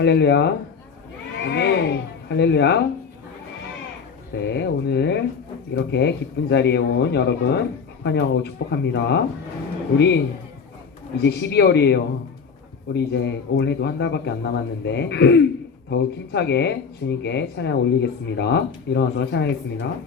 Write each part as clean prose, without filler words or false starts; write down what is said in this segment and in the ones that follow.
할렐루야. 아멘. 할렐루야. 네, 오늘 이렇게 기쁜 자리에 온 여러분 환영하고 축복합니다. 우리 이제 12월이에요. 우리 이제 올해도 한 달밖에 안 남았는데 더욱 힘차게 주님께 찬양 올리겠습니다. 일어나서 찬양하겠습니다.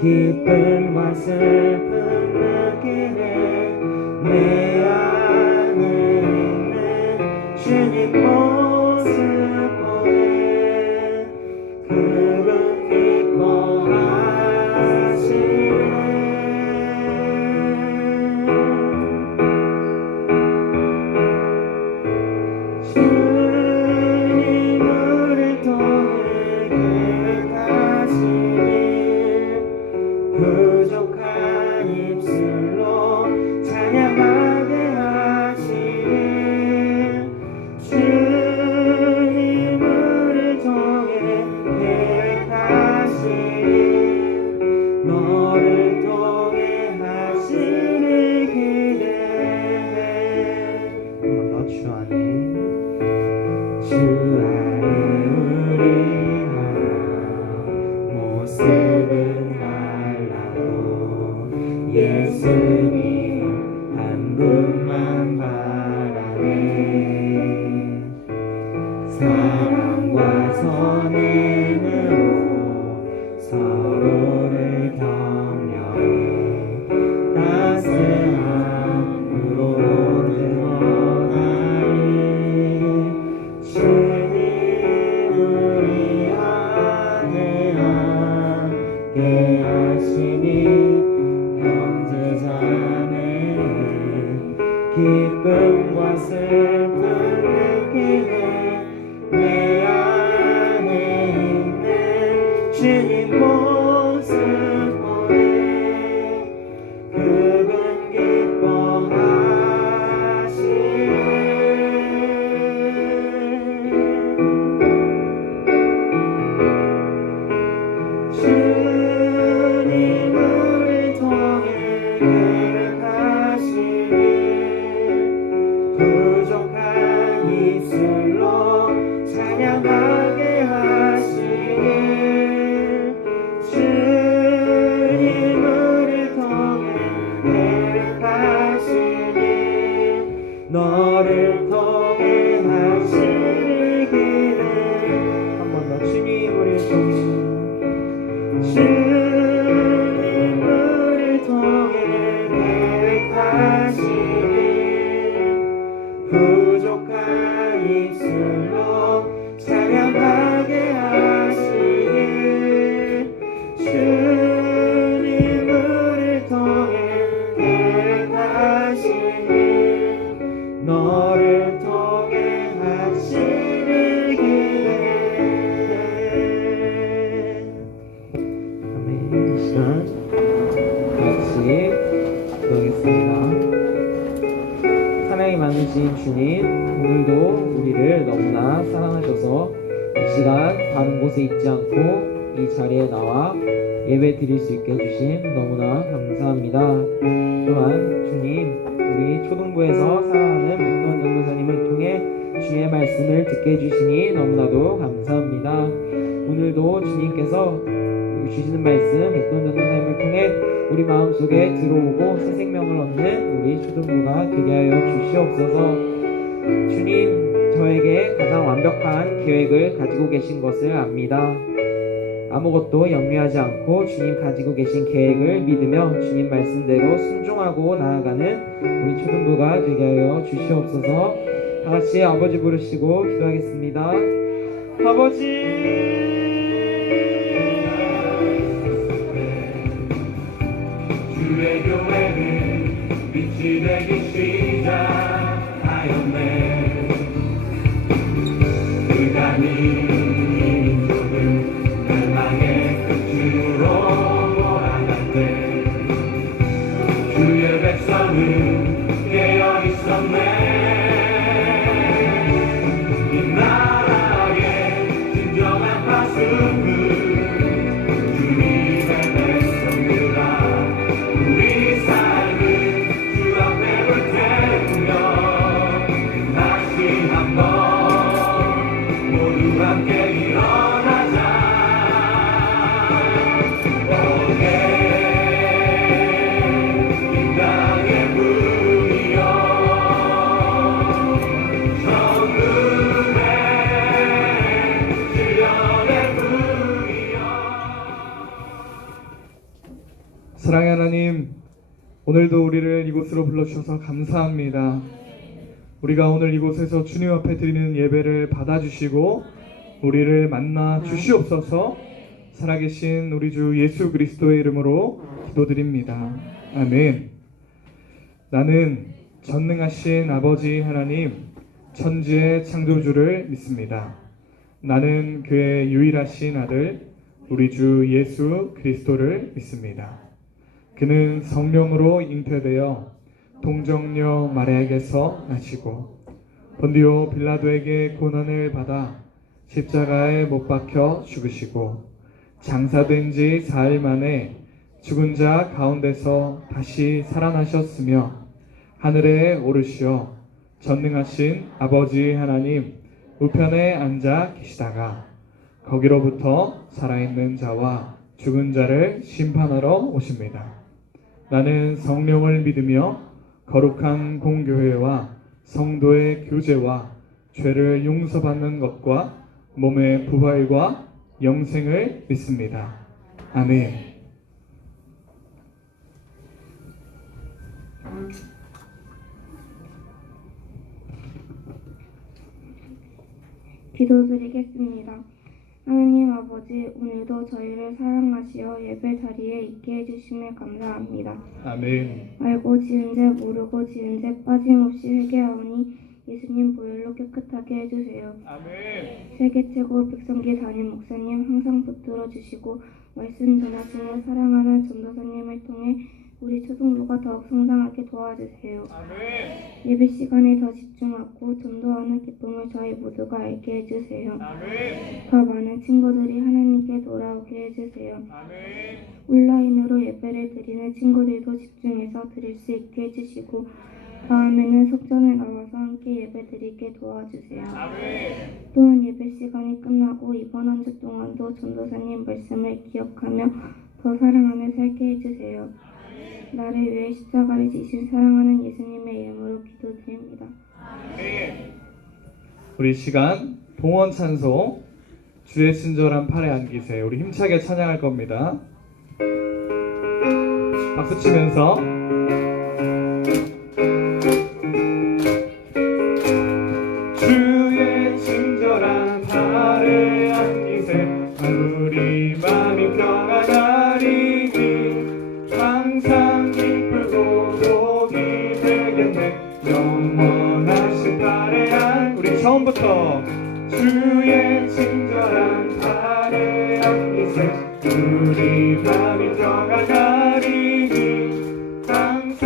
기쁨과 슬픔 느끼네. 내 안에 있는 주님 모습 보네. 그분 기뻐하시네. 주님 우리 통해 계획하시니 부족한 입술로 찬양하게 하시네. 주님을 통해 계획하시니 너를 통해 하시니 기대해. 한번 더 주 안에 우리 하나 모습은 예수님 한 분만 바라네. 사랑과 선행으로 서로를 격려해 따스함으로 모두어가리. 주님 우리 안에 함께 하시니 기쁨과 슬픔 느끼네. 내 안에 있는 주님 모습 보네. 그분 기뻐하시네. 주님 우리 통해 계획하시니 부족한 입술로 찬양하게 하시니 주님 우리 통해 계획하시니 너를 통해 하시니 기대. 한 번 더 주님 우리 통해 주님 우리 통해 많으신 주님, 오늘도 우리를 너무나 사랑하셔서 이 시간 다른 곳에 있지 않고 이 자리에 나와 예배 드릴 수 있게 해주심 너무나 감사합니다. 또한 주님, 우리 초등부에서 사랑하는 백도원 전도사님을 통해 주의 말씀을 듣게 해주시니 너무나도 감사합니다. 오늘도 주님께서 주시는 말씀 백도원 전도사님을 통해 우리 마음속에 들어오고 새 생명을 얻는 우리 초등부가 되게 하여 주시옵소서. 주님, 저에게 가장 완벽한 계획을 가지고 계신 것을 압니다. 아무것도 염려하지 않고 주님 가지고 계신 계획을 믿으며 주님 말씀대로 순종하고 나아가는 우리 초등부가 되게 하여 주시옵소서. 다 같이 아버지 부르시고 기도하겠습니다. 아버지! 주의 교회는 빛이 되기 시작하였네. 그간이 민족은 멸망의 끝으로 돌아갔네. 주의 백성은 깨어 있었네. 이 나라의 진정한 파수꾼 주님의 백성들아, 우리 삶을 주 앞에 불태우며 다시 한번 모두 함께 일어나자. 오게 이 땅의 분이여, 천국의 주연의 분이여. 사랑의 하나님, 오늘도 우리를 이곳으로 불러주셔서 감사합니다. 우리가 오늘 이곳에서 주님 앞에 드리는 예배를 받아주시고 우리를 만나 주시옵소서. 살아계신 우리 주 예수 그리스도의 이름으로 기도드립니다. 아멘. 나는 전능하신 아버지 하나님, 천지의 창조주를 믿습니다. 나는 그의 유일하신 아들 우리 주 예수 그리스도를 믿습니다. 그는 성령으로 잉태되어 동정녀 마리아에게서 나시고 본디오 빌라도에게 고난을 받아 십자가에 못 박혀 죽으시고 장사된 지 사흘 만에 죽은 자 가운데서 다시 살아나셨으며 하늘에 오르시어 전능하신 아버지 하나님 우편에 앉아 계시다가 거기로부터 살아있는 자와 죽은 자를 심판하러 오십니다. 나는 성령을 믿으며 거룩한 공교회와 성도의 교제와 죄를 용서받는 것과 몸의 부활과 영생을 믿습니다. 아멘. 기도드리겠습니다. 하나님 아버지, 오늘도 저희를 사랑하시어 예배 자리에 있게 해주심에 감사합니다. 아멘. 알고 지은 죄 모르고 지은 죄 빠짐없이 회개하오니 예수님 보혈로 깨끗하게 해주세요. 아멘. 세계 최고 백성기 담임 목사님 항상 붙들어 주시고 말씀 전하시는 사랑하는 전도사님을 통해 우리 초등부가 더욱 성장하게 도와주세요. 아멘. 예배 시간에 더 집중하고 전도하는 기쁨을 저희 모두가 알게 해주세요. 아멘. 더 많은 친구들이 하나님께 돌아오게 해주세요. 아멘. 온라인으로 예배를 드리는 친구들도 집중해서 드릴 수 있게 해주시고 다음에는 속전에 나와서 함께 예배 드리게 도와주세요. 아멘. 또한 예배 시간이 끝나고 이번 한 주 동안도 전도사님 말씀을 기억하며 더 사랑하며 살게 해주세요. 나를 위해 십자가를 지신 사랑하는 예수님의 이름으로 기도드립니다. 아멘. 우리 시간 봉헌 찬송 주의 친절한 팔에 안기세, 우리 힘차게 찬양할 겁니다. 박수 치면서 주의 친절한 팔에 안기세, 우리 마음이 평안하리니 항상 기쁘고 복이 되겠네. 영원하신 팔에 안, 우리 처음부터 주의 친절한 팔에 안기세, 우리 마음이 평안하리니 항상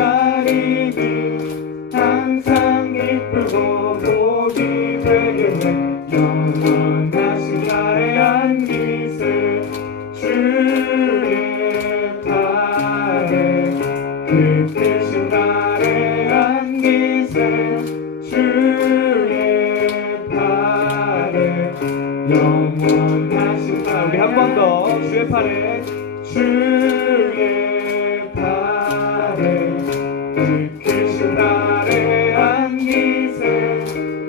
자리니 항상 기쁘고 복이 되겠네. 영원하신 나의 안기세 주의 팔에 그 크신 나의 안기세 주의 팔에 영원하신 우리 한 번 더 주의 팔에 주의 팔에 그 크신 나의 안기세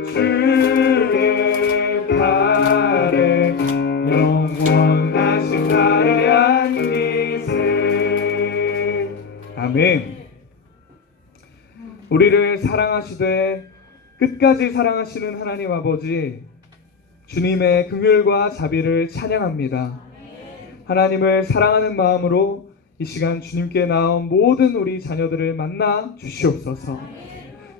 주의 팔에 영원하신 나의 안기세. 아멘. 우리를 사랑하시되 끝까지 사랑하시는 하나님 아버지, 주님의 긍휼과 자비를 찬양합니다. 하나님을 사랑하는 마음으로 이 시간 주님께 나온 모든 우리 자녀들을 만나 주시옵소서.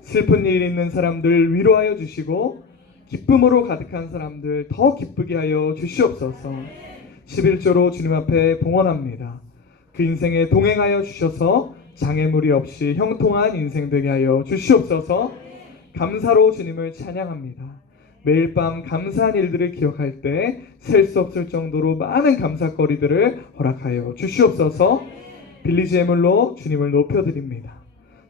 슬픈 일 있는 사람들 위로하여 주시고 기쁨으로 가득한 사람들 더 기쁘게 하여 주시옵소서. 11조로 주님 앞에 봉헌합니다. 그 인생에 동행하여 주셔서 장애물이 없이 형통한 인생 되게 하여 주시옵소서. 감사로 주님을 찬양합니다. 매일 밤 감사한 일들을 기억할 때 셀 수 없을 정도로 많은 감사거리들을 허락하여 주시옵소서. 빌리지 예물로 주님을 높여드립니다.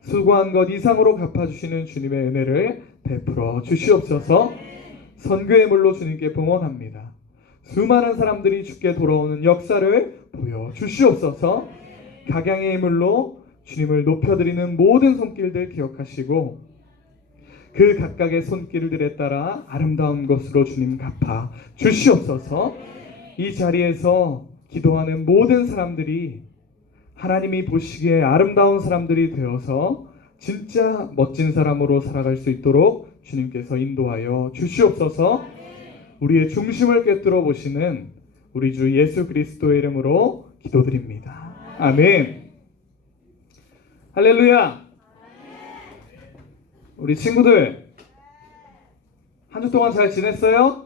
수고한 것 이상으로 갚아주시는 주님의 은혜를 베풀어 주시옵소서. 선교 예물로 주님께 봉헌합니다. 수많은 사람들이 주께 돌아오는 역사를 보여주시옵소서. 각양의 예물로 주님을 높여드리는 모든 손길들 기억하시고 그 각각의 손길들에 따라 아름다운 것으로 주님 갚아 주시옵소서. 이 자리에서 기도하는 모든 사람들이 하나님이 보시기에 아름다운 사람들이 되어서 진짜 멋진 사람으로 살아갈 수 있도록 주님께서 인도하여 주시옵소서. 우리의 중심을 꿰뚫어 보시는 우리 주 예수 그리스도의 이름으로 기도드립니다. 아멘. 할렐루야. 우리 친구들 한 주 동안 잘 지냈어요?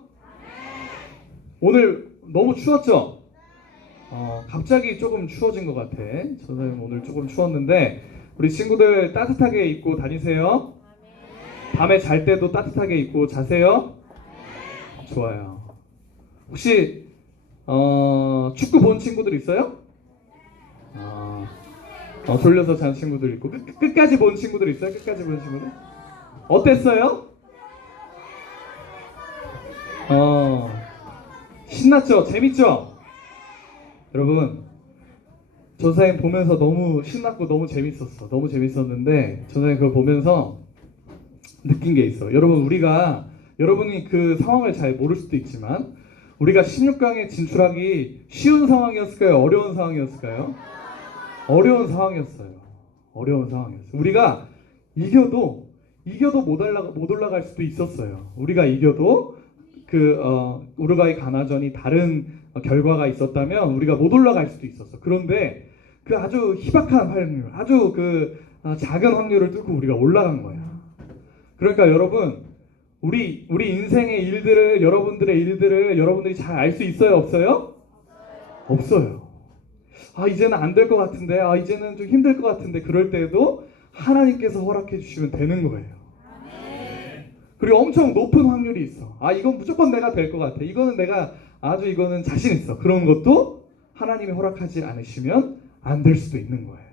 오늘 너무 추웠죠? 갑자기 조금 추워진 것 같아. 저는 오늘 조금 추웠는데 우리 친구들 따뜻하게 입고 다니세요. 밤에 잘 때도 따뜻하게 입고 자세요. 좋아요. 혹시 축구 본 친구들 있어요? 졸려서 잔 친구들 있고 끝까지 본 친구들 있어요? 끝까지 본 친구들? 어땠어요? 신났죠? 재밌죠? 여러분, 저 선생님 보면서 너무 신났고 너무 재밌었어. 너무 재밌었는데 저 선생님 그걸 보면서 느낀 게 있어. 여러분이 그 상황을 잘 모를 수도 있지만 우리가 16강에 진출하기 쉬운 상황이었을까요? 어려운 상황이었을까요? 어려운 상황이었어요. 어려운 상황이었어요. 우리가 이겨도 못 올라갈 수도 있었어요. 우리가 이겨도 우루과이 가나전이 다른 결과가 있었다면 우리가 못 올라갈 수도 있었어. 그런데 그 아주 희박한 확률, 아주 작은 확률을 뚫고 우리가 올라간 거야. 그러니까 여러분, 우리 인생의 일들을, 여러분들의 일들을 여러분들이 잘 알 수 있어요? 없어요? 없어요. 이제는 안 될 것 같은데, 이제는 좀 힘들 것 같은데, 그럴 때에도 하나님께서 허락해 주시면 되는 거예요. 그리고 엄청 높은 확률이 있어. 이건 무조건 내가 될 것 같아. 이거는 이거는 자신 있어. 그런 것도 하나님이 허락하지 않으시면 안 될 수도 있는 거예요.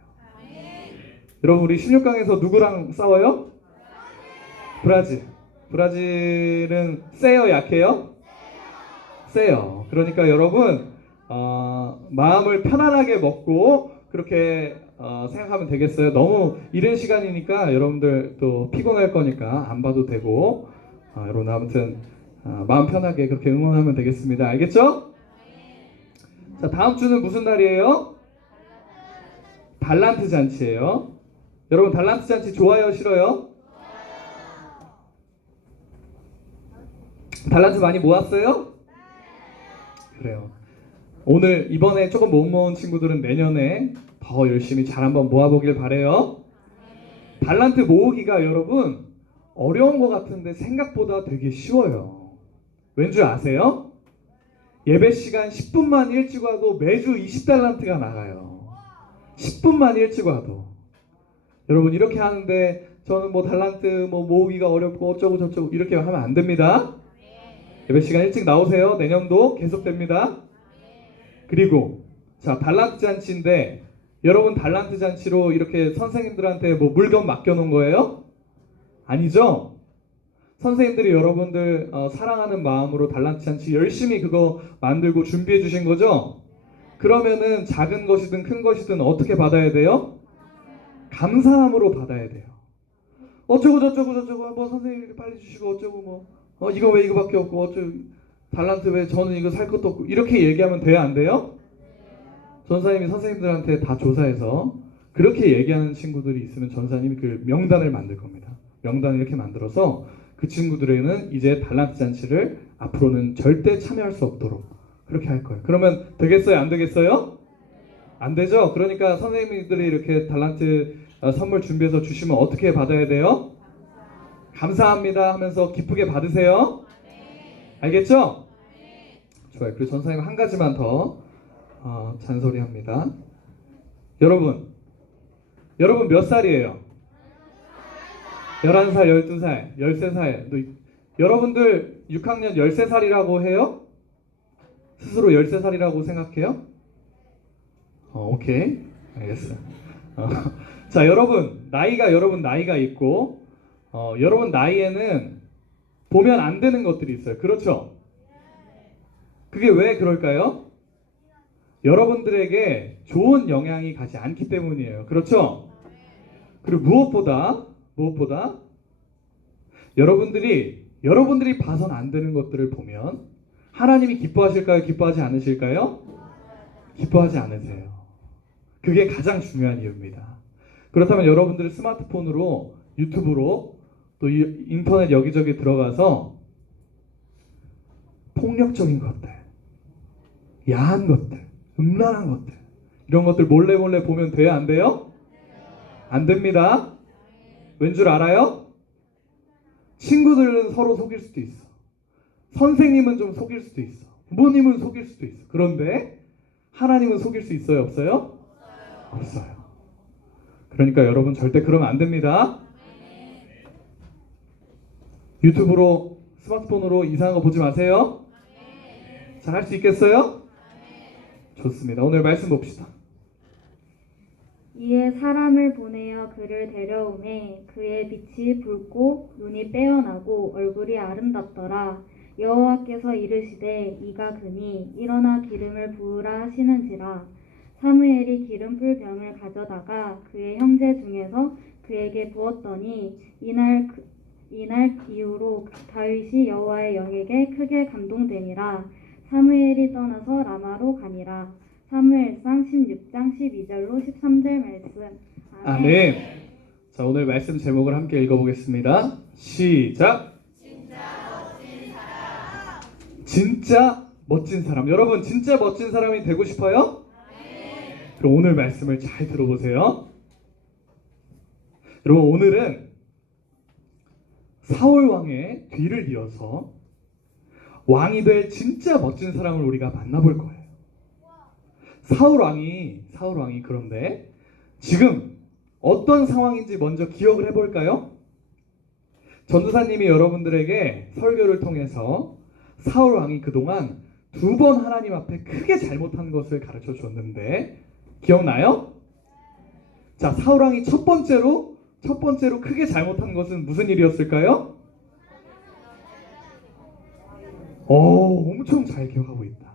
여러분, 우리 16강에서 누구랑 싸워요? 브라질은 세요, 약해요? 세요. 그러니까 여러분, 마음을 편안하게 먹고 그렇게 생각하면 되겠어요. 너무 이른 시간이니까 여러분들 또 피곤할 거니까 안 봐도 되고, 여러분 아무튼 마음 편하게 그렇게 응원하면 되겠습니다. 알겠죠? 자, 다음 주는 무슨 날이에요? 달란트 잔치예요. 여러분, 달란트 잔치 좋아요, 싫어요? 달란트 많이 모았어요? 그래요. 이번에 조금 못 모은 친구들은 내년에 더 열심히 잘 한번 모아보길 바래요. 달란트 모으기가 여러분 어려운 것 같은데 생각보다 되게 쉬워요. 왠지 아세요? 예배 시간 10분만 일찍 와도 매주 20달란트가 나가요. 10분만 일찍 와도. 여러분 이렇게 하는데 저는 뭐 달란트 뭐 모으기가 어렵고 어쩌고 저쩌고 이렇게 하면 안 됩니다. 예배 시간 일찍 나오세요. 내년도 계속됩니다. 그리고 자 달란트 잔치인데 여러분 달란트 잔치로 이렇게 선생님들한테 뭐 물건 맡겨놓은 거예요? 아니죠? 선생님들이 여러분들 사랑하는 마음으로 달란트 잔치 열심히 그거 만들고 준비해 주신 거죠? 그러면은 작은 것이든 큰 것이든 어떻게 받아야 돼요? 감사함으로 받아야 돼요. 어쩌고 저쩌고 저쩌고 뭐 선생님이 빨리 주시고 어쩌고 뭐 이거 왜 이거밖에 없고 어쩌고 달란트 왜 저는 이거 살 것도 없고 이렇게 얘기하면 돼요 안 돼요? 전사님이 선생님들한테 다 조사해서 그렇게 얘기하는 친구들이 있으면 전사님이 그 명단을 만들 겁니다. 명단을 이렇게 만들어서 그 친구들에게는 이제 달란트 잔치를 앞으로는 절대 참여할 수 없도록 그렇게 할 거예요. 그러면 되겠어요? 안 되겠어요? 안 되죠? 그러니까 선생님들이 이렇게 달란트 선물 준비해서 주시면 어떻게 받아야 돼요? 감사합니다 하면서 기쁘게 받으세요. 알겠죠? 좋아요. 그리고 전사님 한 가지만 더 잔소리합니다. 여러분 몇 살이에요? 11살, 12살, 13살. 여러분들 6학년 13살이라고 해요? 스스로 13살이라고 생각해요? 오케이. 알겠어요. 자, 여러분 나이가 있고 여러분 나이에는 보면 안 되는 것들이 있어요. 그렇죠? 그게 왜 그럴까요? 여러분들에게 좋은 영향이 가지 않기 때문이에요. 그렇죠? 그리고 무엇보다 여러분들이 봐선 안 되는 것들을 보면 하나님이 기뻐하실까요? 기뻐하지 않으실까요? 기뻐하지 않으세요. 그게 가장 중요한 이유입니다. 그렇다면 여러분들이 스마트폰으로 유튜브로 또 인터넷 여기저기 들어가서 폭력적인 것들, 야한 것들, 음란한 것들 이런 것들 몰래 보면 돼요? 안 돼요? 안 됩니다. 왠 줄 알아요? 친구들은 서로 속일 수도 있어. 선생님은 좀 속일 수도 있어. 부모님은 속일 수도 있어. 그런데 하나님은 속일 수 있어요? 없어요? 없어요. 그러니까 여러분 절대 그러면 안 됩니다. 유튜브로 스마트폰으로 이상한 거 보지 마세요. 잘 할 수 있겠어요? 좋습니다. 오늘 말씀 봅시다. 이에 사람을 보내어 그를 데려오매 그의 빛이 붉고 눈이 빼어나고 얼굴이 아름답더라. 여호와께서 이르시되 이가 그니 일어나 기름을 부으라 하시는지라. 사무엘이 기름풀 병을 가져다가 그의 형제 중에서 그에게 부었더니 이날 이후로 다윗이 여호와의 영에게 크게 감동되니라. 사무엘이 떠나서 라마로 가니라. 사무엘상 16장 12절로 13절 말씀. 아멘. 자, 오늘 말씀 제목을 함께 읽어보겠습니다. 시작. 진짜 멋진 사람. 여러분 진짜 멋진 사람이 되고 싶어요? 그럼 오늘 말씀을 잘 들어보세요. 여러분 오늘은 사울 왕의 뒤를 이어서 왕이 될 진짜 멋진 사람을 우리가 만나볼 거예요. 사울 왕이 그런데 지금 어떤 상황인지 먼저 기억을 해볼까요? 전도사님이 여러분들에게 설교를 통해서 사울 왕이 그동안 2번 하나님 앞에 크게 잘못한 것을 가르쳐 줬는데 기억나요? 자, 사울 왕이 첫 번째로 크게 잘못한 것은 무슨 일이었을까요? 엄청 잘 기억하고 있다.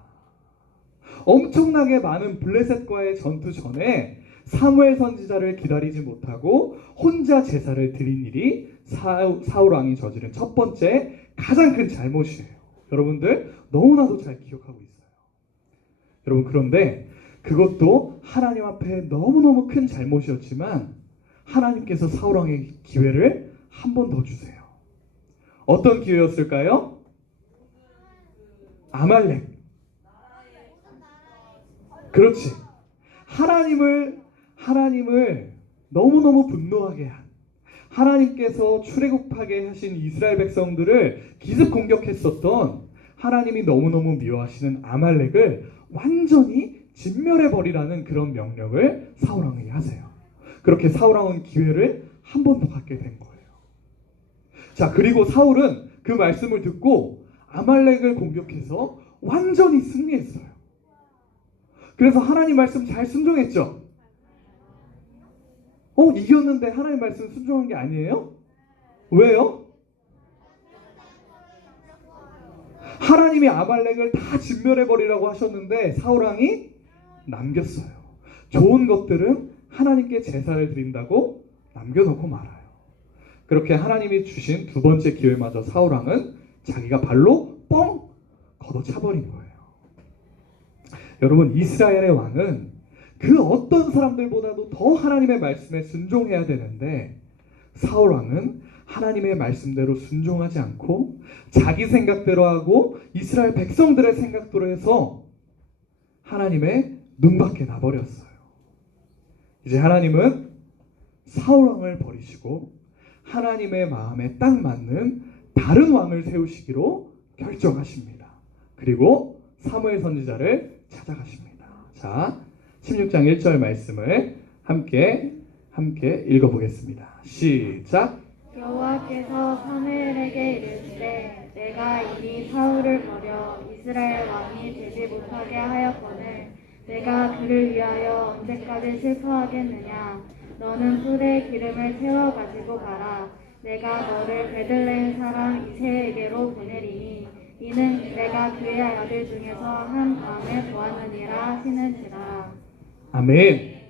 엄청나게 많은 블레셋과의 전투 전에 사무엘 선지자를 기다리지 못하고 혼자 제사를 드린 일이 사울 왕이 저지른 첫 번째 가장 큰 잘못이에요. 여러분들 너무나도 잘 기억하고 있어요. 여러분 그런데 그것도 하나님 앞에 너무너무 큰 잘못이었지만 하나님께서 사울 왕의 기회를 한 번 더 주세요. 어떤 기회였을까요? 아말렉. 그렇지. 하나님을 너무너무 분노하게 한 하나님께서 출애굽하게 하신 이스라엘 백성들을 기습 공격했었던 하나님이 너무너무 미워하시는 아말렉을 완전히 진멸해버리라는 그런 명령을 사울 왕에게 하세요. 그렇게 사울왕은 기회를 한 번 더 갖게 된 거예요. 자, 그리고 사울은 그 말씀을 듣고 아말렉을 공격해서 완전히 승리했어요. 그래서 하나님 말씀 잘 순종했죠? 이겼는데 하나님 말씀 순종한 게 아니에요? 왜요? 하나님이 아말렉을 다 진멸해버리라고 하셨는데 사울왕이 남겼어요. 좋은 것들은 하나님께 제사를 드린다고 남겨놓고 말아요. 그렇게 하나님이 주신 두 번째 기회마저 사울왕은 자기가 발로 뻥 걷어차버린 거예요. 여러분, 이스라엘의 왕은 그 어떤 사람들보다도 더 하나님의 말씀에 순종해야 되는데 사울왕은 하나님의 말씀대로 순종하지 않고 자기 생각대로 하고 이스라엘 백성들의 생각대로 해서 하나님의 눈밖에 나버렸어요. 이제 하나님은 사울왕을 버리시고 하나님의 마음에 딱 맞는 다른 왕을 세우시기로 결정하십니다. 그리고 사무엘 선지자를 찾아가십니다. 자, 16장 1절 말씀을 함께 읽어보겠습니다. 시작. 여호와께서 사무엘에게 이르시되 내가 이미 사울을 버려 이스라엘 왕이 되지 못하게 하였거늘 내가 그를 위하여 언제까지 슬퍼하겠느냐. 너는 풀에 기름을 채워 가지고 가라. 내가 너를 베들레헴 사람 이새에게로 보내리니 이는 내가 그의 아들 중에서 한 밤을 보았느니라 하시는지라. 아멘.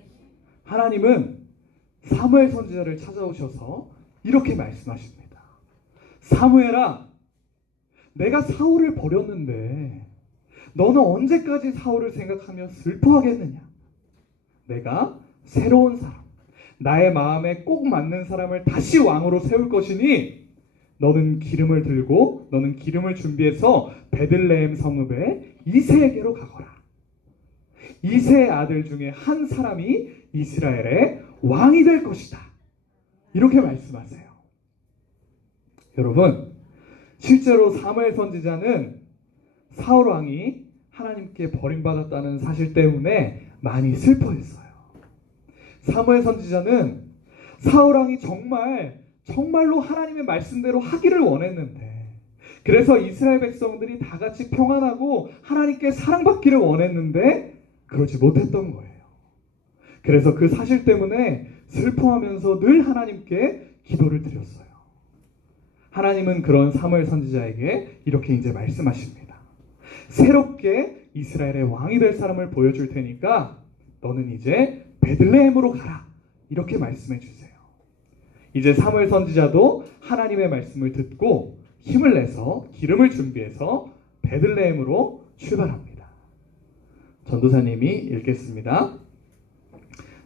하나님은 사무엘 선지자를 찾아오셔서 이렇게 말씀하십니다. 사무엘아, 내가 사울을 버렸는데 너는 언제까지 사울을 생각하며 슬퍼하겠느냐? 내가 새로운 사람, 나의 마음에 꼭 맞는 사람을 다시 왕으로 세울 것이니 너는 기름을 들고 너는 기름을 준비해서 베들레헴 성읍에 이새에게로 가거라. 이새의 아들 중에 한 사람이 이스라엘의 왕이 될 것이다. 이렇게 말씀하세요. 여러분, 실제로 사무엘 선지자는 사울 왕이 하나님께 버림받았다는 사실 때문에 많이 슬퍼했어요. 사무엘 선지자는 사울 왕이 정말로 하나님의 말씀대로 하기를 원했는데, 그래서 이스라엘 백성들이 다 같이 평안하고 하나님께 사랑받기를 원했는데 그러지 못했던 거예요. 그래서 그 사실 때문에 슬퍼하면서 늘 하나님께 기도를 드렸어요. 하나님은 그런 사무엘 선지자에게 이렇게 이제 말씀하십니다. 새롭게 이스라엘의 왕이 될 사람을 보여줄 테니까 너는 이제 베들레헴으로 가라. 이렇게 말씀해 주세요. 이제 사무엘 선지자도 하나님의 말씀을 듣고 힘을 내서 기름을 준비해서 베들레헴으로 출발합니다. 전도사님이 읽겠습니다.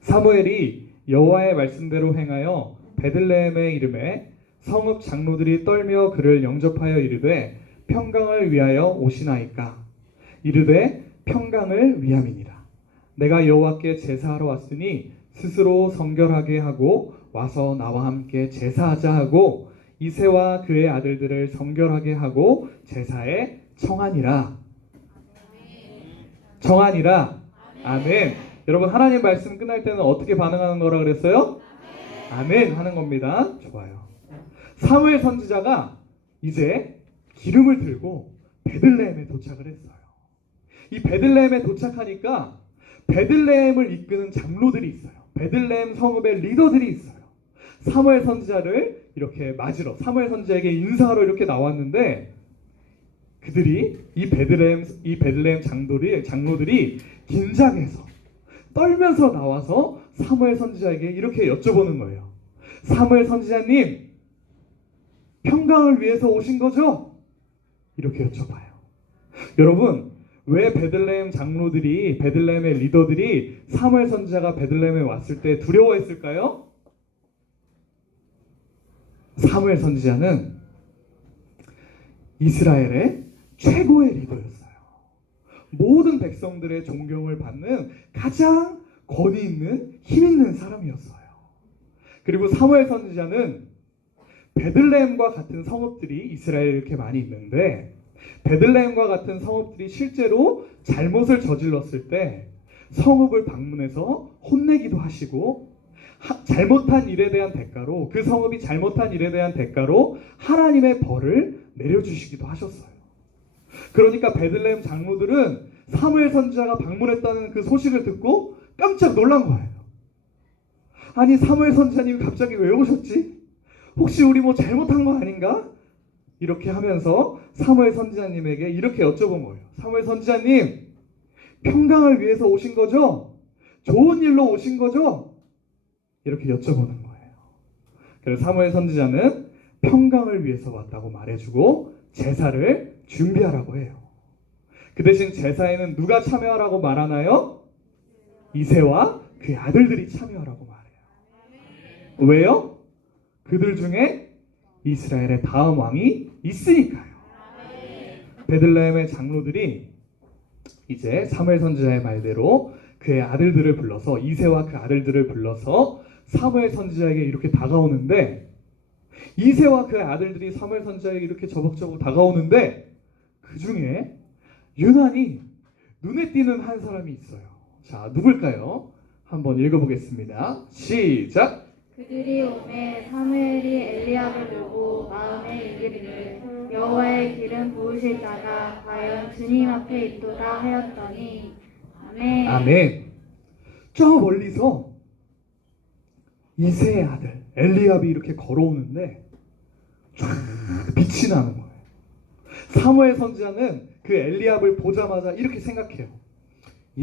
사무엘이 여호와의 말씀대로 행하여 베들레헴의 이름에 성읍 장로들이 떨며 그를 영접하여 이르되 평강을 위하여 오시나이까. 이르되 평강을 위함이니라. 내가 여호와께 제사하러 왔으니 스스로 성결하게 하고 와서 나와 함께 제사하자 하고 이새와 그의 아들들을 성결하게 하고 제사에 청하니라. 정하니라. 아멘. 여러분, 하나님 말씀 끝날 때는 어떻게 반응하는 거라 그랬어요? 아멘 하는 겁니다. 좋아요. 사무엘 선지자가 이제 기름을 들고 베들레헴에 도착을 했어요. 이 베들레헴에 도착하니까 베들레헴을 이끄는 장로들이 있어요. 베들레헴 성읍의 리더들이 있어요. 사무엘 선지자를 이렇게 맞으러, 사무엘 선지자에게 인사하러 이렇게 나왔는데, 그들이 이 베들레헴 장로들이 긴장해서 떨면서 나와서 사무엘 선지자에게 이렇게 여쭤보는 거예요. 사무엘 선지자님, 평강을 위해서 오신 거죠? 이렇게 여쭤봐요. 여러분, 왜 베들레헴 장로들이, 베들레헴의 리더들이 사무엘 선지자가 베들레헴에 왔을 때 두려워했을까요? 사무엘 선지자는 이스라엘의 최고의 리더였어요. 모든 백성들의 존경을 받는 가장 권위 있는, 힘 있는 사람이었어요. 그리고 사무엘 선지자는 베들레헴과 같은 성읍들이 이스라엘에 이렇게 많이 있는데, 베들레헴과 같은 성읍들이 실제로 잘못을 저질렀을 때 성읍을 방문해서 혼내기도 하시고, 잘못한 일에 대한 대가로, 그 성읍이 잘못한 일에 대한 대가로 하나님의 벌을 내려주시기도 하셨어요. 그러니까 베들레헴 장로들은 사무엘 선지자가 방문했다는 그 소식을 듣고 깜짝 놀란 거예요. 아니, 사무엘 선지자님이 갑자기 왜 오셨지? 혹시 우리 뭐 잘못한 거 아닌가? 이렇게 하면서 사무엘 선지자님에게 이렇게 여쭤본 거예요. 사무엘 선지자님, 평강을 위해서 오신 거죠? 좋은 일로 오신 거죠? 이렇게 여쭤보는 거예요. 그래서 사무엘 선지자는 평강을 위해서 왔다고 말해주고 제사를 준비하라고 해요. 그 대신 제사에는 누가 참여하라고 말하나요? 이새와 그의 아들들이 참여하라고 말해요. 왜요? 그들 중에 이스라엘의 다음 왕이 있으니까요. 베들레헴의 장로들이 이제 사무엘 선지자의 말대로 그의 아들들을 불러서, 이새와 그 아들들을 불러서 사무엘 선지자에게 이렇게 다가오는데, 이새와 그의 아들들이 사무엘 선지자에게 이렇게 저벅저벅 다가오는데 그 중에 유난히 눈에 띄는 한 사람이 있어요. 자, 누굴까요? 한번 읽어보겠습니다. 시작! 그들이 오매 사무엘이 엘리압을 보고 마음에 이르기를 여호와의 기름 부으실 자가 과연 주님 앞에 있도다 하였더니 아멘. 아멘. 저 멀리서 이새의 아들 엘리압이 이렇게 걸어오는데 쫙 빛이 나는 거예요. 사무엘 선지자는 그 엘리압을 보자마자 이렇게 생각해요.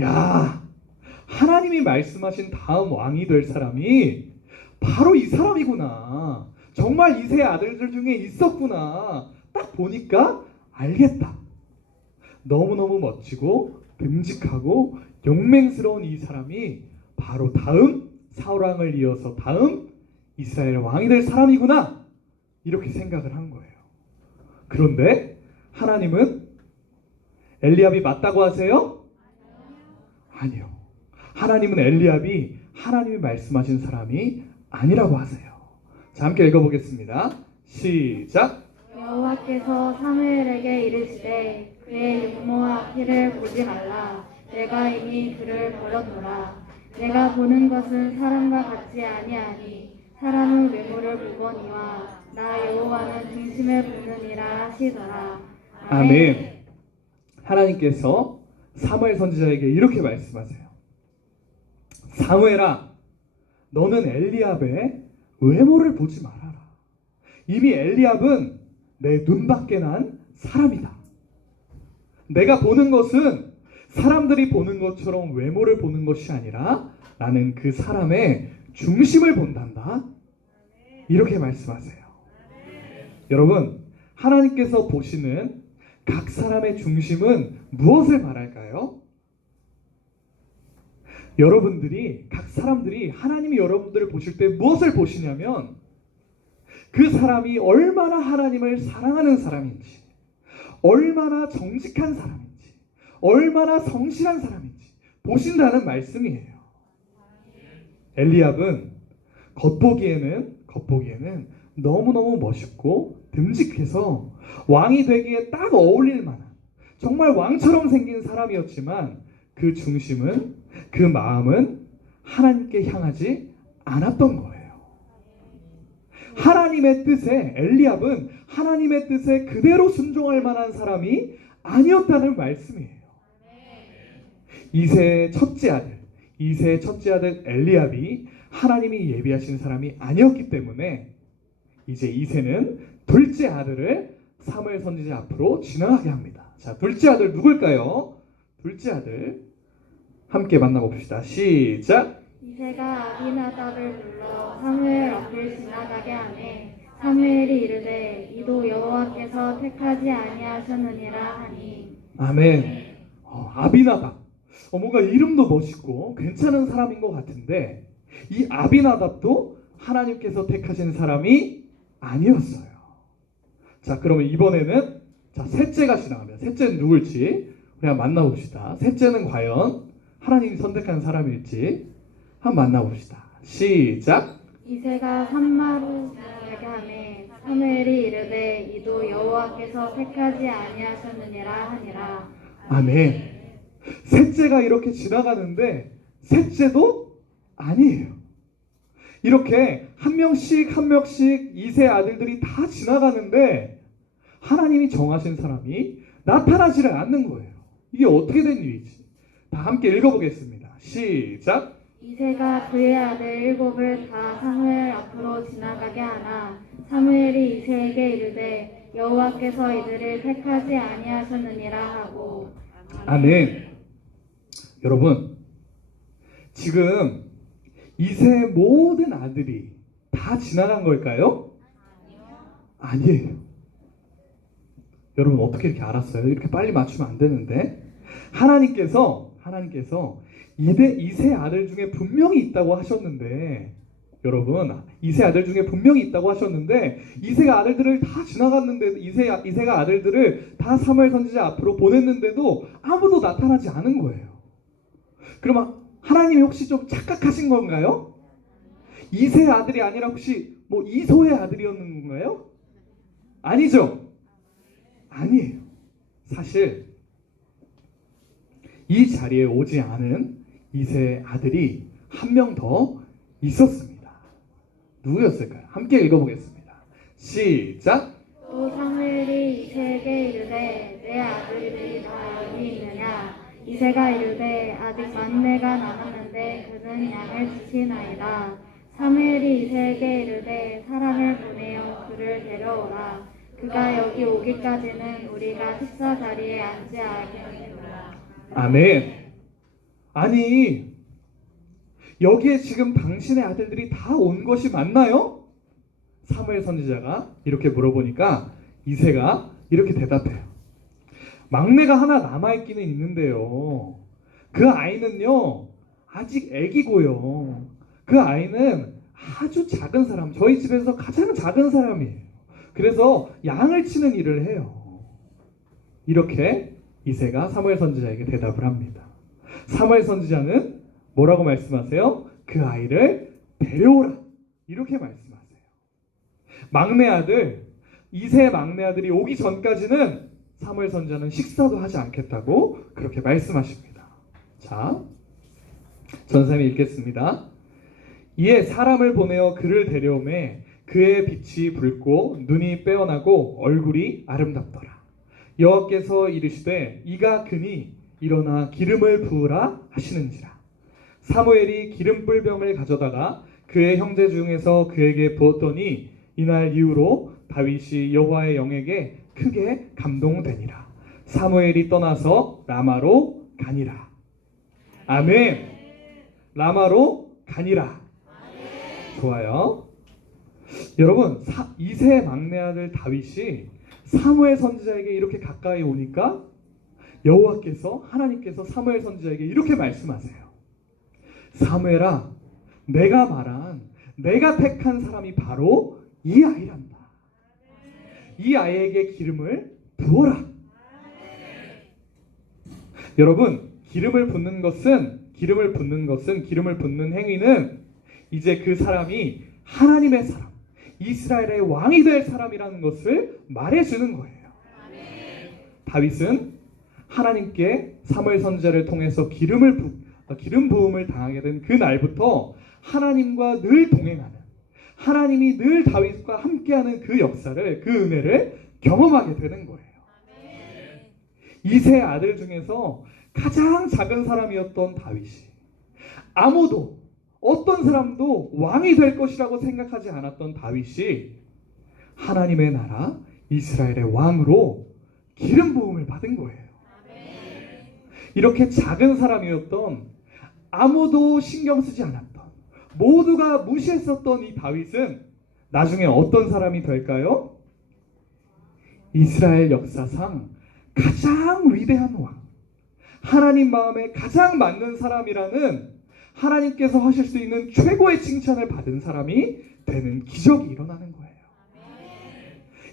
야, 하나님이 말씀하신 다음 왕이 될 사람이 바로 이 사람이구나. 정말 이새의 아들들 중에 있었구나. 딱 보니까 알겠다. 너무너무 멋지고 듬직하고 용맹스러운 이 사람이 바로 다음 사울왕을 이어서 다음 이스라엘 왕이 될 사람이구나. 이렇게 생각을 한 거예요. 그런데 하나님은 엘리압이 맞다고 하세요? 아니요. 하나님은 엘리압이 하나님이 말씀하신 사람이 아니라고 하세요. 자, 함께 읽어보겠습니다. 시작! 여호와께서 사무엘에게 이르시되 그의 육모와 피를 보지 말라. 내가 이미 그를 버렸노라. 내가 보는 것은 사람과 같지 아니하니 사람은 외모를 보거니와 나 여호와는 중심을 보느니라 하시더라. 아멘. 하나님께서 사무엘 선지자에게 이렇게 말씀하세요. 사무엘아, 너는 엘리압의 외모를 보지 말아라. 이미 엘리압은 내 눈밖에 난 사람이다. 내가 보는 것은 사람들이 보는 것처럼 외모를 보는 것이 아니라 나는 그 사람의 중심을 본단다. 이렇게 말씀하세요. 여러분, 하나님께서 보시는 각 사람의 중심은 무엇을 말할까요? 여러분들이, 각 사람들이 하나님이 여러분들을 보실 때 무엇을 보시냐면 그 사람이 얼마나 하나님을 사랑하는 사람인지, 얼마나 정직한 사람인지, 얼마나 성실한 사람인지 보신다는 말씀이에요. 엘리압은 겉보기에는 너무너무 멋있고 듬직해서 왕이 되기에 딱 어울릴 만한 정말 왕처럼 생긴 사람이었지만 그 중심은, 그 마음은 하나님께 향하지 않았던 거예요. 하나님의 뜻에, 엘리압은 하나님의 뜻에 그대로 순종할 만한 사람이 아니었다는 말씀이에요. 이새의 첫째 아들 엘리압이 하나님이 예비하신 사람이 아니었기 때문에 이제 이새는 둘째 아들을 사무엘 선지자 앞으로 지나가게 합니다. 자, 둘째 아들 누굴까요? 둘째 아들 함께 만나봅시다. 시작! 이새가 아비나답을 불러 사무엘 앞을 지나가게 하매 사무엘이 이르되 이도 여호와께서 택하지 아니하셨느니라 하니 아멘. 아비나답. 뭔가 이름도 멋있고 괜찮은 사람인 것 같은데 이 아비나답도 하나님께서 택하신 사람이 아니었어요. 자, 그러면 이번에는 셋째가 지나갑니다. 셋째는 누굴지 우리 한번 만나봅시다. 셋째는 과연 하나님이 선택한 사람일지 한번 만나봅시다. 시작! 이새가 산마로 지나가게 하매 사무엘이 이르되 이도 여호와께서 택하지 아니하셨느니라 하니라. 아멘. 셋째가 이렇게 지나가는데 셋째도 아니에요. 이렇게 한 명씩 한 명씩 이세 아들들이 다 지나가는데 하나님이 정하신 사람이 나타나지를 않는 거예요. 이게 어떻게 된 일이지? 다 함께 읽어보겠습니다. 시작. 이새가 그의 아들 일곱을 다 사무엘 앞으로 지나가게 하나 사무엘이 이새에게 이르되 여호와께서 이들을 택하지 아니하셨느니라 하고. 아멘. 여러분, 지금 이세 모든 아들이 다 지나간 걸까요? 아니에요. 여러분 어떻게 이렇게 알았어요? 이렇게 빨리 맞추면 안 되는데 하나님께서 이세 아들 중에 분명히 있다고 하셨는데 여러분 이세 아들 중에 분명히 있다고 하셨는데 이세가 아들들을 다 지나갔는데 이세가 아들들을 다 사무엘 선지자 앞으로 보냈는데도 아무도 나타나지 않은 거예요. 그러면 하나님이 혹시 좀 착각하신 건가요? 이세의 아들이 아니라 혹시 뭐 이소의 아들이었는 건가요? 아니죠. 아니에요. 사실 이 자리에 오지 않은 이세의 아들이 한 명 더 있었습니다. 누구였을까요? 함께 읽어보겠습니다. 시작. 또 사무엘이 이새에게 이르되 내 아들들이 다 여기 있느냐. 이새가 이르되 아직 만내가 남았는데 그는 양을 지키나이다. 사무엘이 이새에게 이르되 사람을 보내어 그를 데려오라. 그가 여기 오기까지는 우리가 식사 자리에 앉지 않겠느니라. 아멘. 아니 여기에 지금 당신의 아들들이 다 온 것이 맞나요? 사무엘 선지자가 이렇게 물어보니까 이새가 이렇게 대답해요. 막내가 하나 남아있기는 있는데요. 그 아이는요 아직 애기고요. 그 아이는 아주 작은 사람, 저희 집에서 가장 작은 사람이에요. 그래서 양을 치는 일을 해요. 이렇게 이새가 사무엘 선지자에게 대답을 합니다. 사무엘 선지자는 뭐라고 말씀하세요? 그 아이를 데려오라. 이렇게 말씀하세요. 막내 아들, 이새의 막내 아들이 오기 전까지는 사무엘 선지자는 식사도 하지 않겠다고 그렇게 말씀하십니다. 자, 전사님 읽겠습니다. 이에 사람을 보내어 그를 데려오매 그의 빛이 붉고 눈이 빼어나고 얼굴이 아름답더라. 여호와께서 이르시되 이가 그니 일어나 기름을 부으라 하시는지라. 사무엘이 기름불 병을 가져다가 그의 형제 중에서 그에게 부었더니 이날 이후로 다윗이 여호와의 영에게 크게 감동되니라. 사무엘이 떠나서 라마로 가니라. 아멘. 라마로 가니라. 좋아요. 여러분 이세 막내 아들 다윗이 사무엘 선지자에게 이렇게 가까이 오니까 여호와께서 하나님께서 사무엘 선지자에게 이렇게 말씀하세요. 사무엘아, 내가 택한 사람이 바로 이 아이란다. 이 아이에게 기름을 부어라. 여러분 기름을 붓는 행위는 이제 그 사람이 하나님의 사람, 이스라엘의 왕이 될 사람이라는 것을 말해주는 거예요. 다윗은 하나님께 사무엘 선지자를 통해서 기름 부음을 당하게 된 그 날부터 하나님과 늘 동행하는, 하나님이 늘 다윗과 함께하는 그 역사를, 그 은혜를 경험하게 되는 거예요. 이세 아들 중에서 가장 작은 사람이었던 다윗이 아무도 어떤 사람도 왕이 될 것이라고 생각하지 않았던 다윗이 하나님의 나라 이스라엘의 왕으로 기름 부음을 받은 거예요. 이렇게 작은 사람이었던, 아무도 신경 쓰지 않았던, 모두가 무시했었던 이 다윗은 나중에 어떤 사람이 될까요? 이스라엘 역사상 가장 위대한 왕, 하나님 마음에 가장 맞는 사람이라는, 하나님께서 하실 수 있는 최고의 칭찬을 받은 사람이 되는 기적이 일어나는 거예요.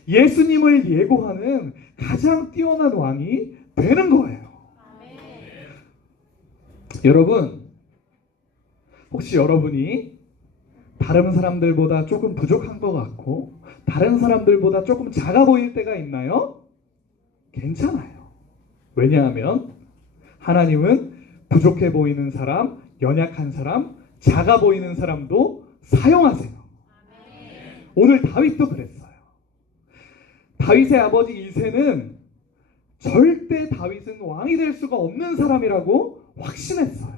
예수님을 예고하는 가장 뛰어난 왕이 되는 거예요. 여러분, 혹시 여러분이 다른 사람들보다 조금 부족한 것 같고 다른 사람들보다 조금 작아 보일 때가 있나요? 괜찮아요. 왜냐하면 하나님은 부족해 보이는 사람, 연약한 사람, 작아 보이는 사람도 사용하세요. 오늘 다윗도 그랬어요. 다윗의 아버지 이새는 절대 다윗은 왕이 될 수가 없는 사람이라고 확신했어요.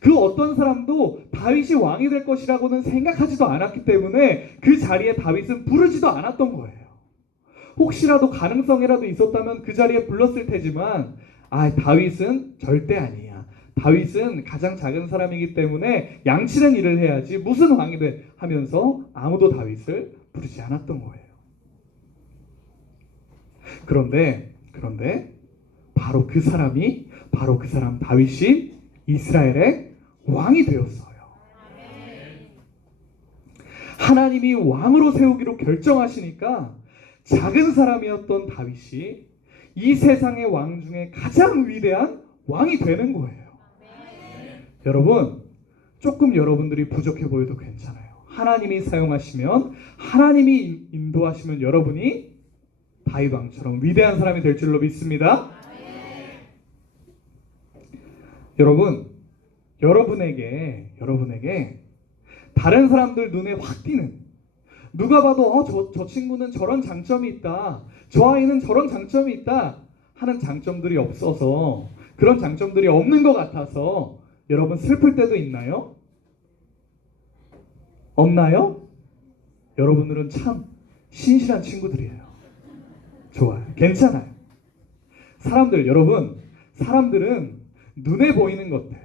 그 어떤 사람도 다윗이 왕이 될 것이라고는 생각하지도 않았기 때문에 그 자리에 다윗은 부르지도 않았던 거예요. 혹시라도 가능성이라도 있었다면 그 자리에 불렀을 테지만 다윗은 절대 아니야. 다윗은 가장 작은 사람이기 때문에 양치는 일을 해야지 무슨 왕이 돼 하면서 아무도 다윗을 부르지 않았던 거예요. 그런데 바로 그 사람 다윗이 이스라엘의 왕이 되었어요. 하나님이 왕으로 세우기로 결정하시니까 작은 사람이었던 다윗이 이 세상의 왕 중에 가장 위대한 왕이 되는 거예요. 여러분, 조금 여러분들이 부족해 보여도 괜찮아요. 하나님이 사용하시면, 하나님이 인도하시면 여러분이 다윗 왕처럼 위대한 사람이 될 줄로 믿습니다. 여러분에게 다른 사람들 눈에 확 띄는, 누가 봐도 저 친구는 저런 장점이 있다, 저 아이는 저런 장점이 있다 하는 장점들이 없어서, 그런 장점들이 없는 것 같아서 여러분 슬플 때도 있나요? 없나요? 여러분들은 참 신실한 친구들이에요. 좋아요. 괜찮아요. 사람들은 눈에 보이는 것들,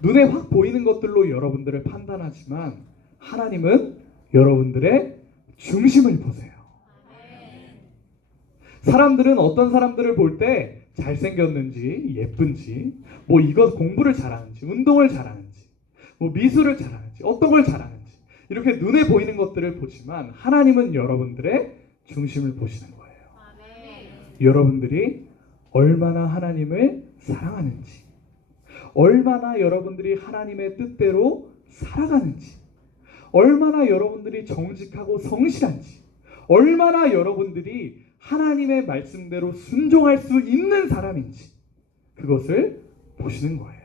눈에 확 보이는 것들로 여러분들을 판단하지만 하나님은 여러분들의 중심을 보세요. 사람들은 어떤 사람들을 볼 때 잘생겼는지, 예쁜지, 이거 공부를 잘하는지, 운동을 잘하는지, 미술을 잘하는지, 어떤 걸 잘하는지, 이렇게 눈에 보이는 것들을 보지만 하나님은 여러분들의 중심을 보시는 거예요. 여러분들이 얼마나 하나님을 사랑하는지, 얼마나 여러분들이 하나님의 뜻대로 살아가는지, 얼마나 여러분들이 정직하고 성실한지, 얼마나 여러분들이 하나님의 말씀대로 순종할 수 있는 사람인지, 그것을 보시는 거예요.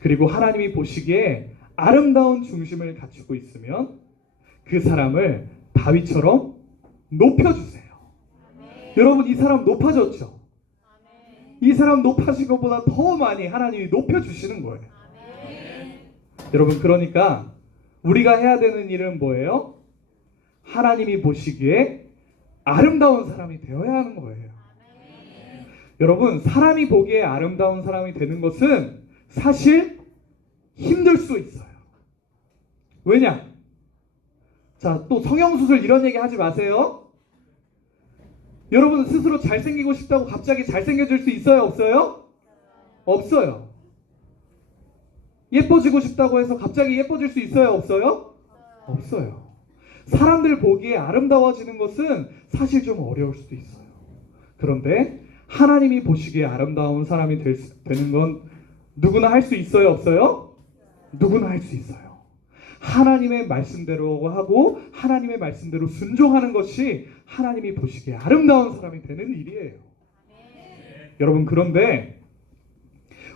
그리고 하나님이 보시기에 아름다운 중심을 갖추고 있으면 그 사람을 다윗처럼 높여주세요. 여러분, 이 사람 높아졌죠? 이 사람 높아진 것보다 더 많이 하나님이 높여주시는 거예요. 여러분, 그러니까 우리가 해야 되는 일은 뭐예요? 하나님이 보시기에 아름다운 사람이 되어야 하는 거예요. 여러분, 사람이 보기에 아름다운 사람이 되는 것은 사실 힘들 수 있어요. 왜냐? 자, 또 성형수술 이런 얘기 하지 마세요. 여러분 스스로 잘생기고 싶다고 갑자기 잘생겨질 수 있어요? 없어요? 없어요. 예뻐지고 싶다고 해서 갑자기 예뻐질 수 있어요? 없어요? 없어요. 사람들 보기에 아름다워지는 것은 사실 좀 어려울 수도 있어요. 그런데 하나님이 보시기에 아름다운 사람이 되는 건 누구나 할 수 있어요? 없어요? 누구나 할 수 있어요. 하나님의 말씀대로 하고 하나님의 말씀대로 순종하는 것이 하나님이 보시기에 아름다운 사람이 되는 일이에요. 여러분, 그런데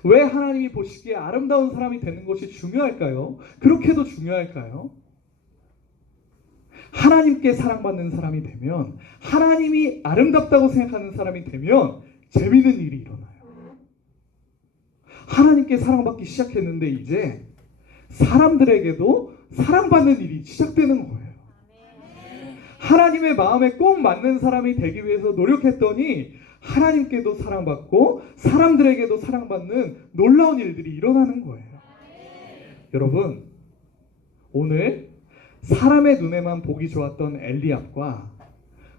왜 하나님이 보시기에 아름다운 사람이 되는 것이 중요할까요? 그렇게도 중요할까요? 하나님께 사랑받는 사람이 되면, 하나님이 아름답다고 생각하는 사람이 되면 재미있는 일이 일어나요. 하나님께 사랑받기 시작했는데 이제 사람들에게도 사랑받는 일이 시작되는 거예요. 하나님의 마음에 꼭 맞는 사람이 되기 위해서 노력했더니 하나님께도 사랑받고 사람들에게도 사랑받는 놀라운 일들이 일어나는 거예요. 여러분, 오늘 사람의 눈에만 보기 좋았던 엘리압과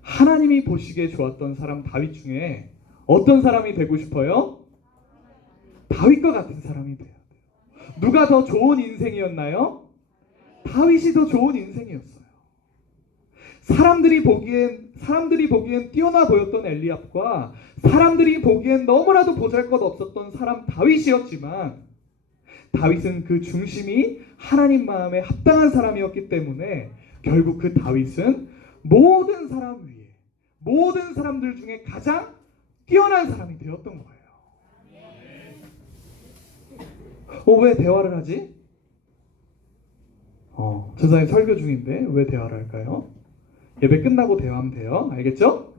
하나님이 보시기에 좋았던 사람 다윗 중에 어떤 사람이 되고 싶어요? 다윗과 같은 사람이 돼요. 누가 더 좋은 인생이었나요? 다윗이 더 좋은 인생이었어요. 사람들이 보기엔 뛰어나 보였던 엘리압과 사람들이 보기엔 너무나도 보잘것없었던 사람 다윗이었지만, 다윗은 그 중심이 하나님 마음에 합당한 사람이었기 때문에 결국 그 다윗은 모든 사람 위에, 모든 사람들 중에 가장 뛰어난 사람이 되었던 거예요. 왜 대화를 하지? 전사님 설교 중인데 왜 대화를 할까요? 예배 끝나고 대화하면 돼요. 알겠죠?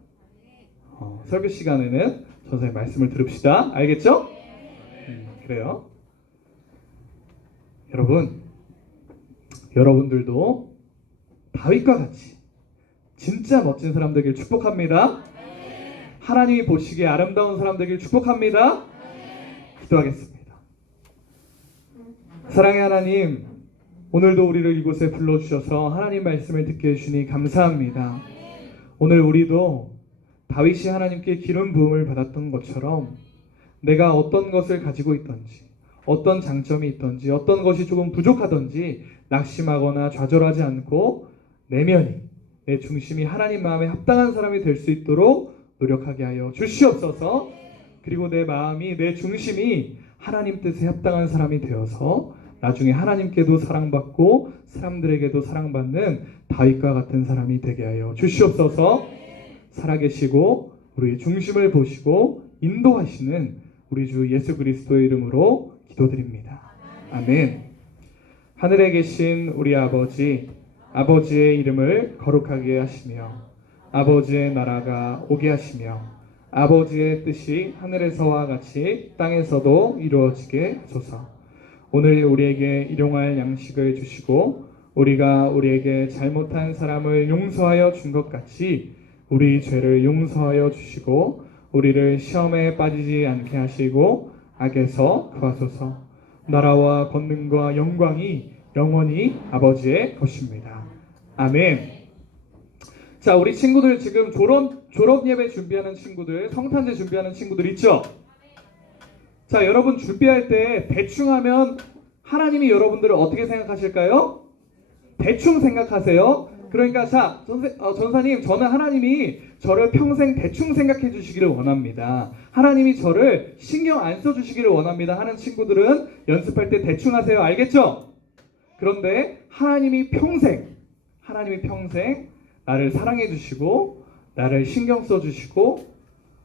설교 시간에는 전사님 말씀을 들읍시다. 알겠죠? 그래요. 여러분들도 다윗과 같이 진짜 멋진 사람 되길 축복합니다. 하나님이 보시기에 아름다운 사람 되길 축복합니다. 기도하겠습니다. 사랑의 하나님, 오늘도 우리를 이곳에 불러주셔서 하나님 말씀을 듣게 해주시니 감사합니다. 오늘 우리도 다윗이 하나님께 기름 부음을 받았던 것처럼 내가 어떤 것을 가지고 있던지, 어떤 장점이 있던지, 어떤 것이 조금 부족하던지 낙심하거나 좌절하지 않고 내면이, 내 중심이 하나님 마음에 합당한 사람이 될 수 있도록 노력하게 하여 주시옵소서. 그리고 내 마음이, 내 중심이 하나님 뜻에 합당한 사람이 되어서 나중에 하나님께도 사랑받고 사람들에게도 사랑받는 다윗과 같은 사람이 되게 하여 주시옵소서. 살아계시고 우리의 중심을 보시고 인도하시는 우리 주 예수 그리스도의 이름으로 기도드립니다. 아멘. 하늘에 계신 우리 아버지, 아버지의 이름을 거룩하게 하시며 아버지의 나라가 오게 하시며 아버지의 뜻이 하늘에서와 같이 땅에서도 이루어지게 하소서. 오늘 우리에게 일용할 양식을 주시고 우리가 우리에게 잘못한 사람을 용서하여 준 것 같이 우리 죄를 용서하여 주시고 우리를 시험에 빠지지 않게 하시고 악에서 구하소서. 나라와 권능과 영광이 영원히 아버지의 것입니다. 아멘. 자, 우리 친구들 지금 졸업 예배 준비하는 친구들, 성탄제 준비하는 친구들 있죠? 자, 여러분 준비할 때 대충 하면 하나님이 여러분들을 어떻게 생각하실까요? 대충 생각하세요. 그러니까 자, 전사님, 저는 하나님이 저를 평생 대충 생각해 주시기를 원합니다. 하나님이 저를 신경 안 써 주시기를 원합니다 하는 친구들은 연습할 때 대충 하세요. 알겠죠? 그런데 하나님이 평생 나를 사랑해 주시고 나를 신경 써 주시고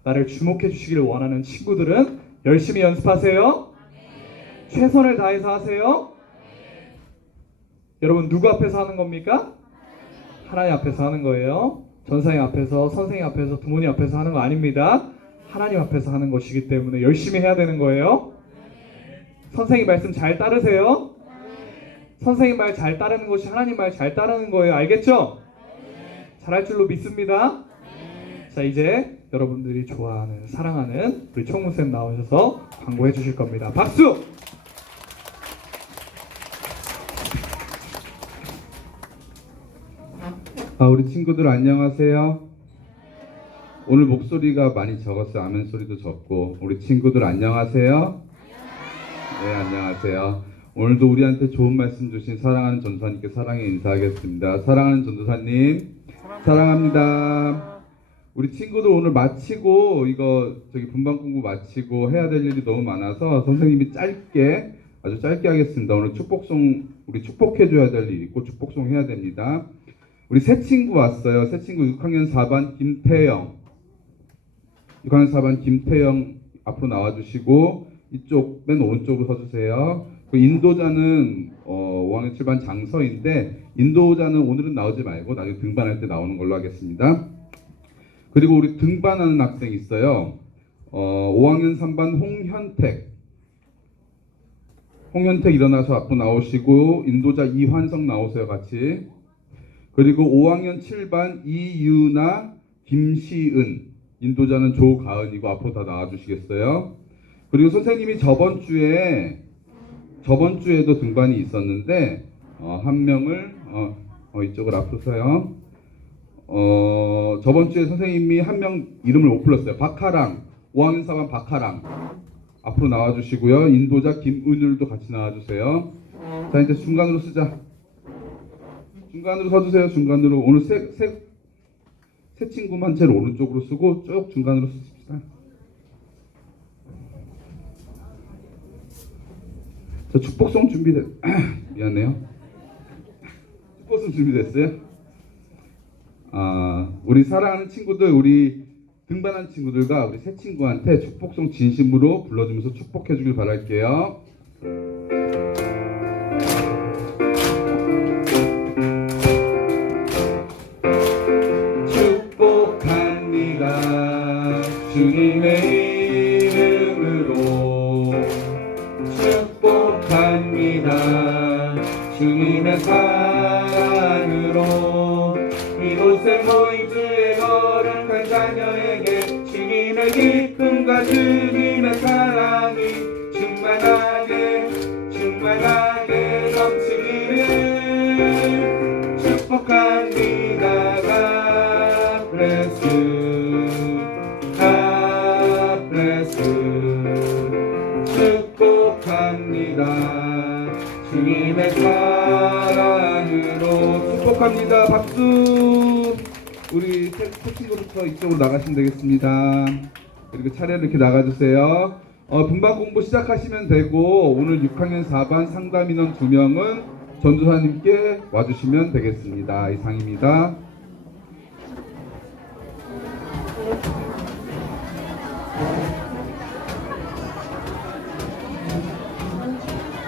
나를 주목해 주시기를 원하는 친구들은 열심히 연습하세요. 최선을 다해서 하세요. 여러분 누구 앞에서 하는 겁니까? 하나님 앞에서 하는 거예요. 전사님 앞에서, 선생님 앞에서, 부모님 앞에서 하는 거 아닙니다. 하나님 앞에서 하는 것이기 때문에 열심히 해야 되는 거예요. 선생님 말씀 잘 따르세요. 선생님 말 잘 따르는 것이 하나님 말 잘 따르는 거예요. 알겠죠? 잘할 줄로 믿습니다. 자, 이제 여러분들이 좋아하는, 사랑하는 우리 총무쌤 나오셔서 광고해 주실 겁니다. 박수! 우리 친구들 안녕하세요. 오늘 목소리가 많이 적었어요. 아멘 소리도 적고. 우리 친구들 안녕하세요. 네, 안녕하세요. 오늘도 우리한테 좋은 말씀 주신 사랑하는 전도사님께 사랑의 인사하겠습니다. 사랑하는 전도사님, 사랑합니다. 우리 친구들 오늘 마치고 분반 공부 마치고 해야 될 일이 너무 많아서 선생님이 아주 짧게 하겠습니다. 오늘 축복송, 우리 축복해줘야 될 일 있고 축복송 해야 됩니다. 우리 새 친구 왔어요. 새 친구 6학년 4반 김태영. 6학년 4반 김태영 앞으로 나와주시고 이쪽 맨 오른쪽으로 서주세요. 그 인도자는 5학년 7반 장서인데 인도자는 오늘은 나오지 말고 나중에 등반할 때 나오는 걸로 하겠습니다. 그리고 우리 등반하는 학생 있어요. 5학년 3반 홍현택 일어나서 앞으로 나오시고 인도자 이환성 나오세요. 같이. 그리고 5학년 7반 이유나 김시은, 인도자는 조가은이고 앞으로 다 나와주시겠어요? 그리고 선생님이 저번 주에도 등반이 있었는데 한 명을 이쪽을 앞으로 서요. 저번 주에 선생님이 한 명 이름을 못 불렀어요. 박하랑, 5학년 4반 박하랑 앞으로 나와주시고요. 인도자 김은율도 같이 나와주세요. 자, 이제 중간으로 쓰자. 중간으로 서주세요. 중간으로. 오늘 새 친구만 제일 오른쪽으로 쓰고 쭉 중간으로 쓰십시다. 저 축복송 미안해요. 축복송 준비됐어요? 우리 사랑하는 친구들, 우리 등반한 친구들과 우리 새 친구한테 축복송 진심으로 불러주면서 축복해 주길 바랄게요. 주님의 사랑이 충만하게 넘치기를 축복합니다. God bless you. God bless you. 축복합니다. 주님의 사랑으로 축복합니다. 박수. 우리 새 친구부터 이쪽으로 나가시면 되겠습니다. 그리고 차례로 이렇게 나가주세요. 분반 공부 시작하시면 되고 오늘 6학년 4반 상담 인원 2명은 전도사님께 와주시면 되겠습니다. 이상입니다.